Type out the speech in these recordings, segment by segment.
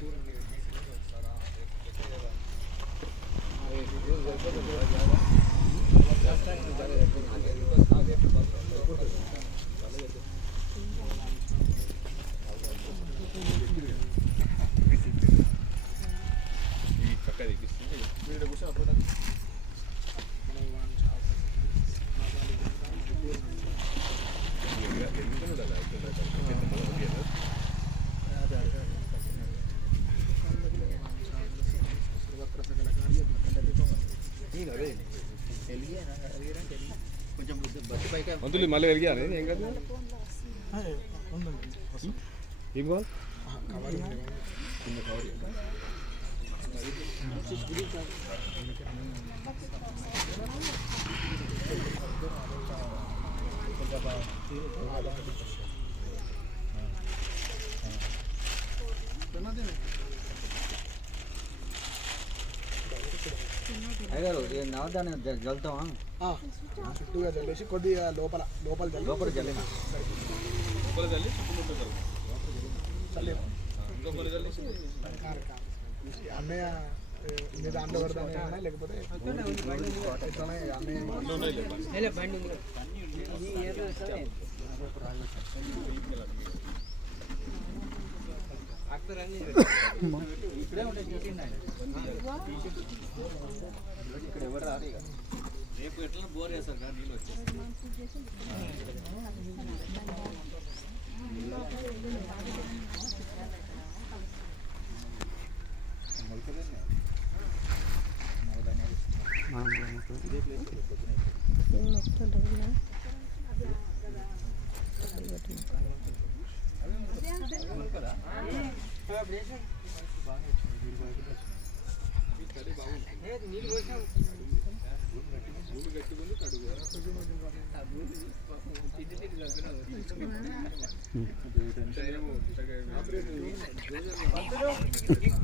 turbio. మంత్రులు మళ్ళీ వెలిగాను ఏం కాదు ఏం కాదు అయ్యారు నవదాన్ని జల్తామా ఆ, చుట్టూగా చల్లేసి కొద్దిగా లోపల లోపల చల్లి లోపల జల్లిన లోపల చల్లి చుట్టుముట్టు చల్లు. చల్లేము ఇంకా కొన్ని చల్లేసి కారు కారు అన్నయ్య ఏ, మీ దాంట్లో పెడతానే లేకపోతే ఎట్లనే అన్నయ్య అన్నీ రేపు ఎట్లా బోర్ వేస్తారు కదా నీళ్ళు వచ్చేసి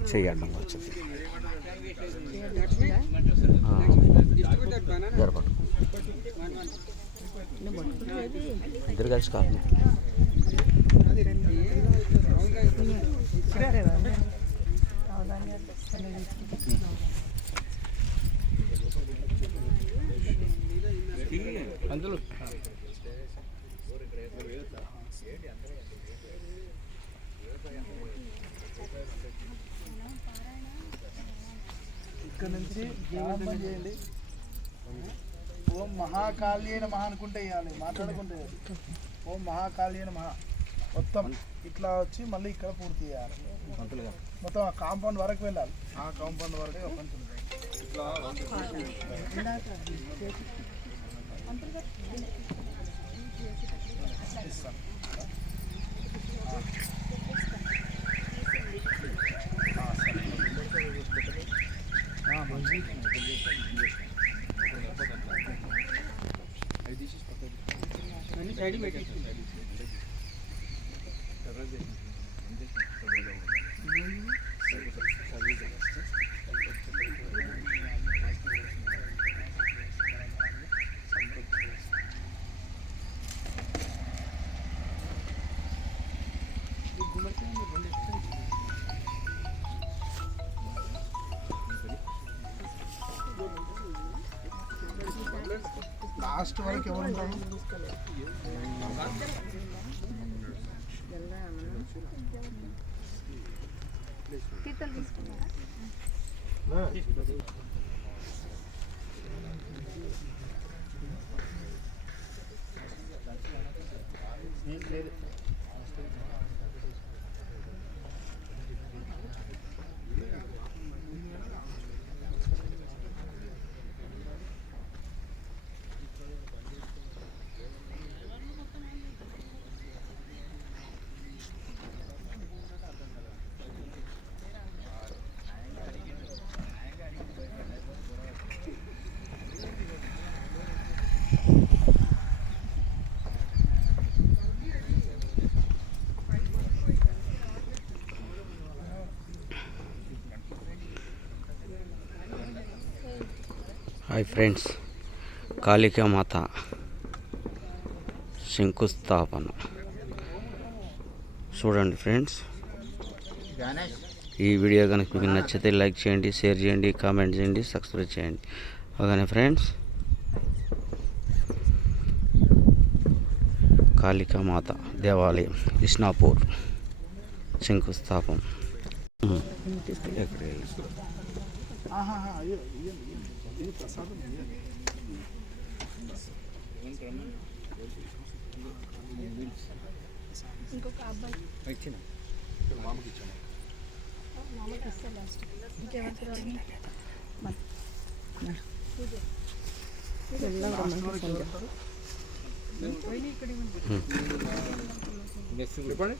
చెయ్యడం వచ్చింది. జరపండి. ఇద్దరు కలిసి కాదు మంత్రులు ఇక్కడ నుంచి ప్రారంభం చేయండి ఓం అయిన మహా అనుకుంటే ఇవ్వాలి మాట్లాడుకుంటే ఓం మహాకాళ్యేన మహా మొత్తం ఇట్లా వచ్చి మళ్ళీ ఇక్కడ పూర్తి చేయాలి మొత్తం ఆ కాంపౌండ్ వరకు వెళ్ళాలి ఆ కాంపౌండ్ వరకే ఓపెన్ ఇస్తాను ఆ, సరే. లాస్ట్ వరకు ఎవరు ఉంటారు హాయ్ ఫ్రెండ్స్ కాళికామాత శంకుస్థాపన. చూడండి ఫ్రెండ్స్ ఈ వీడియో కనుక మీకు నచ్చితే లైక్ చేయండి షేర్ చేయండి కామెంట్ చేయండి సబ్స్క్రైబ్ చేయండి. అలాగే ఫ్రెండ్స్? కాళికామాత దేవాలయం ఇస్నాపూర్ శంకుస్థాపన. ఎక్కడ ఆహాహా, అయ్యో, ఇయ్యండి, ఇయ్యండి. ఇది ప్రసాదం ఇయ్యండి. ఇంకొక అబ్బాయి ఇచ్చిన మామకి ఇచ్చాము మామకి ఇస్తే లాస్ట్ ఇంకెవరికి రావాలి లాస్ట్ వరకు ఎవరు ఉంటారు? చెప్పండి